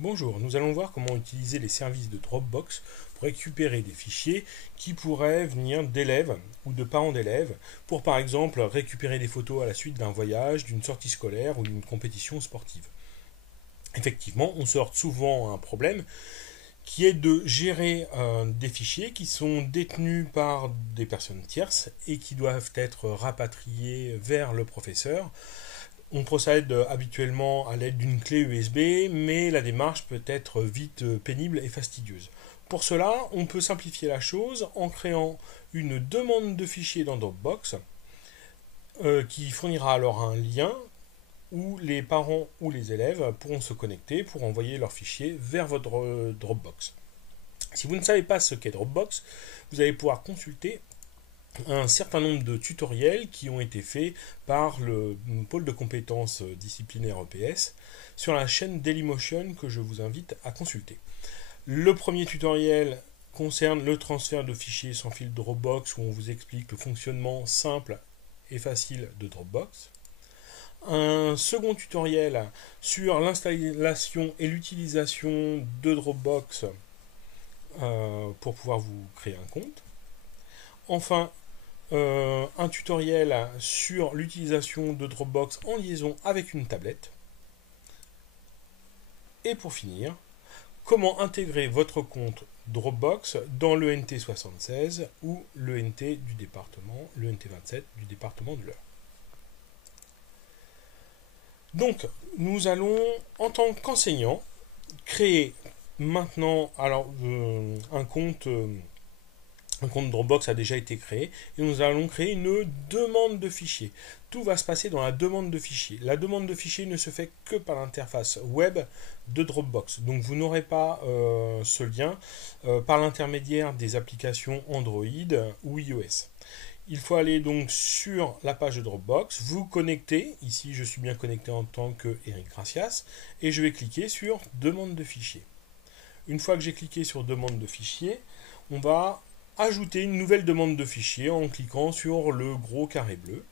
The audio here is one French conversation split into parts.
Bonjour, nous allons voir comment utiliser les services de Dropbox pour récupérer des fichiers qui pourraient venir d'élèves ou de parents d'élèves pour par exemple récupérer des photos à la suite d'un voyage, d'une sortie scolaire ou d'une compétition sportive. Effectivement, on se heurte souvent à un problème qui est de gérer des fichiers qui sont détenus par des personnes tierces et qui doivent être rapatriés vers le professeur. On procède habituellement à l'aide d'une clé USB, mais la démarche peut être vite pénible et fastidieuse. Pour cela, on peut simplifier la chose en créant une demande de fichier dans Dropbox qui fournira alors un lien où les parents ou les élèves pourront se connecter pour envoyer leurs fichiers vers votre Dropbox. Si vous ne savez pas ce qu'est Dropbox, vous allez pouvoir consulter un certain nombre de tutoriels qui ont été faits par le pôle de compétences disciplinaires EPS sur la chaîne Dailymotion que je vous invite à consulter. Le premier tutoriel concerne le transfert de fichiers sans fil Dropbox où on vous explique le fonctionnement simple et facile de Dropbox. Un second tutoriel sur l'installation et l'utilisation de Dropbox pour pouvoir vous créer un compte. Enfin, un tutoriel sur l'utilisation de Dropbox en liaison avec une tablette. Et pour finir, comment intégrer votre compte Dropbox dans le NT76 ou le NT du département, le NT27 du département de l'Eure. Donc, nous allons, en tant qu'enseignant, créer maintenant un compte Dropbox a déjà été créé et nous allons créer une demande de fichier. Tout va se passer dans la demande de fichier. La demande de fichier ne se fait que par l'interface web de Dropbox. Donc vous n'aurez pas ce lien par l'intermédiaire des applications Android ou iOS. Il faut aller donc sur la page de Dropbox, vous connecter. Ici, je suis bien connecté en tant que Eric Gracias et je vais cliquer sur demande de fichier. Une fois que j'ai cliqué sur demande de fichier, on va ajouter une nouvelle demande de fichier en cliquant sur le gros carré bleu.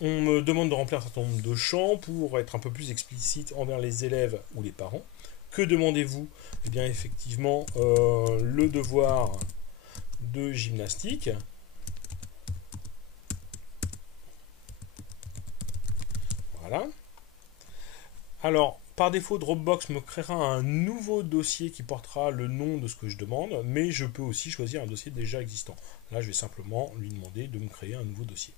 On me demande de remplir un certain nombre de champs pour être un peu plus explicite envers les élèves ou les parents. Que demandez-vous? Eh bien, effectivement, le devoir de gymnastique. Voilà. Alors, par défaut, Dropbox me créera un nouveau dossier qui portera le nom de ce que je demande, mais je peux aussi choisir un dossier déjà existant. Là, je vais simplement lui demander de me créer un nouveau dossier.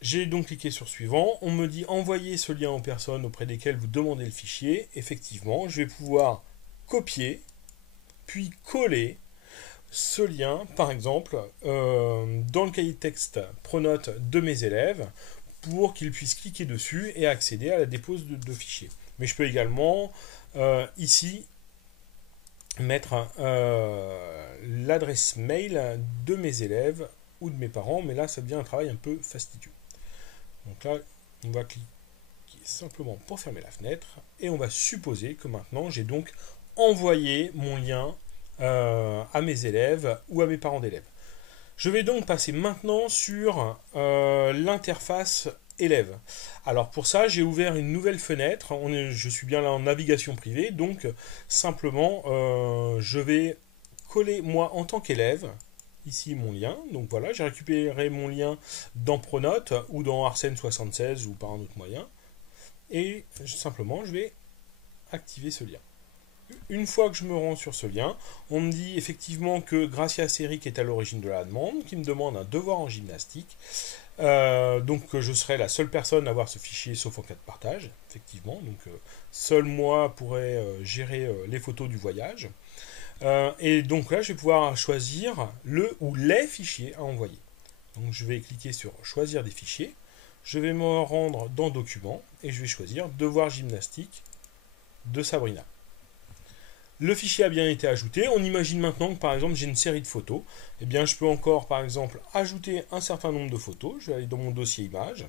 J'ai donc cliqué sur suivant. On me dit envoyer ce lien aux personnes auprès desquelles vous demandez le fichier. Effectivement, je vais pouvoir copier, puis coller ce lien, par exemple, dans le cahier de texte Pronote de mes élèves pour qu'ils puissent cliquer dessus et accéder à la dépose de fichiers. Mais je peux également, ici, mettre l'adresse mail de mes élèves ou de mes parents, mais là, ça devient un travail un peu fastidieux. Donc là, on va cliquer simplement pour fermer la fenêtre, et on va supposer que maintenant, j'ai donc envoyé mon lien à mes élèves ou à mes parents d'élèves. Je vais donc passer maintenant sur l'interface élève. Alors pour ça, j'ai ouvert une nouvelle fenêtre. Je suis bien là en navigation privée, donc simplement, je vais coller moi en tant qu'élève ici mon lien. Donc voilà, j'ai récupéré mon lien dans Pronote ou dans Arsène 76 ou par un autre moyen. Et simplement, je vais activer ce lien. Une fois que je me rends sur ce lien, on me dit effectivement que Gracias Eric est à l'origine de la demande, qui me demande un devoir en gymnastique. Donc je serai la seule personne à avoir ce fichier sauf en cas de partage, effectivement. Donc seul moi pourrais gérer les photos du voyage. Et donc là, je vais pouvoir choisir le ou les fichiers à envoyer. Donc je vais cliquer sur choisir des fichiers. Je vais me rendre dans Documents et je vais choisir Devoir gymnastique de Sabrina. Le fichier a bien été ajouté. On imagine maintenant que par exemple j'ai une série de photos. Eh bien je peux encore par exemple ajouter un certain nombre de photos. Je vais aller dans mon dossier images.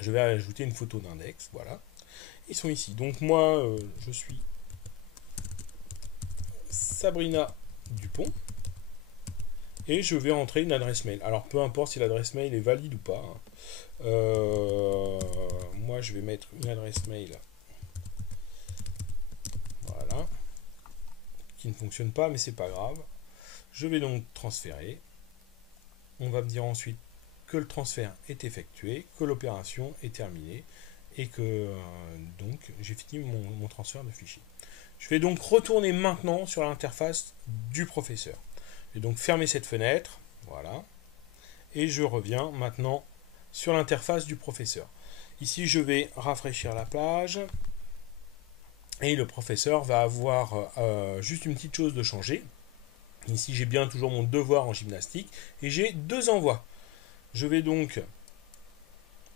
Je vais ajouter une photo d'index. Voilà. Ils sont ici. Donc moi je suis Sabrina Dupont. Et je vais rentrer une adresse mail. Alors peu importe si l'adresse mail est valide ou pas. Moi je vais mettre une adresse mail qui ne fonctionne pas, mais c'est pas grave. Je vais donc transférer. On va me dire ensuite que le transfert est effectué, que l'opération est terminée et que donc j'ai fini mon transfert de fichier. Je vais donc retourner maintenant sur l'interface du professeur. Je vais donc fermer cette fenêtre, voilà, et je reviens maintenant sur l'interface du professeur. Ici, je vais rafraîchir la page et le professeur va avoir juste une petite chose de changer. Ici, j'ai bien toujours mon devoir en gymnastique et j'ai 2 envois. Je vais donc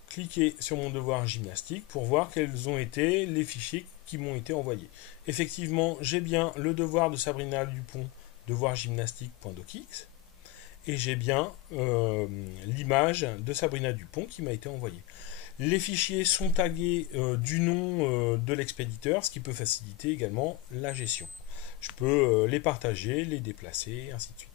cliquer sur mon devoir gymnastique pour voir quels ont été les fichiers qui m'ont été envoyés. Effectivement, j'ai bien le devoir de Sabrina Dupont, devoir gymnastique.docx, et j'ai bien l'image de Sabrina Dupont qui m'a été envoyée. Les fichiers sont tagués du nom de l'expéditeur, ce qui peut faciliter également la gestion. Je peux les partager, les déplacer, ainsi de suite.